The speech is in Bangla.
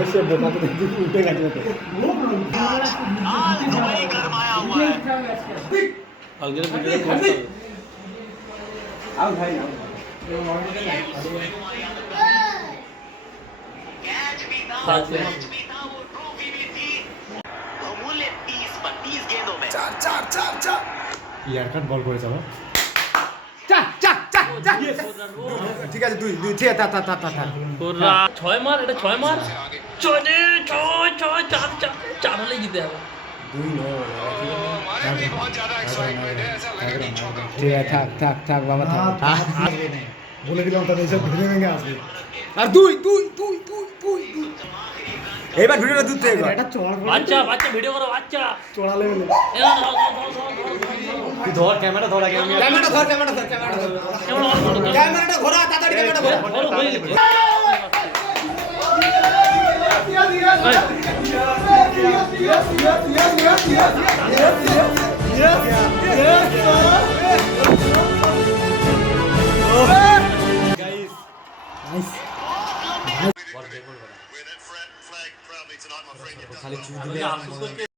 ऐसे बोला तो उठेगा जो तो आज धोनी गरमाया हुआ है। आगे वीडियो आओ भाई आओ कैच भी था, मैच भी था, वो ट्रॉफी भी थी। बहुमूल्य 30-32 गेंदों में ইয়ার কাট বল করে যাবো ঠিক আছে দুই দুই ঠিক আছে তা তা তা তা তা পুরা 6 মার এটা 6 মার 6 4 4 হলে জিতে যাবে দুই নয় हमारे लिए बहुत ज्यादा एक्साइटमेंट है, ऐसा लग रहा है चौका ঠিক আছে থাক থাক থাক বাবা থাক বলে দিলাম তাহলে এসব ভেঙে ভেঙে আসবে আর দুই দুই দুই দুই দুই দুই এবার ভিডিওটা দুধ থেকে এটা চড় বাচ্চা বাচ্চা ভিডিও করো বাচ্চা চড়া লেভেলে এরা তুই ধর ক্যামেরা ধর আগে ক্যামেরাটা ধর ক্যামেরাটা ধর ক্যামেরাটা ঘোরা তাড়াতাড়ি ক্যামেরাটা ঘোরা With that flag proudly tonight, my friend. You've done খালি চুপ আমি দিলে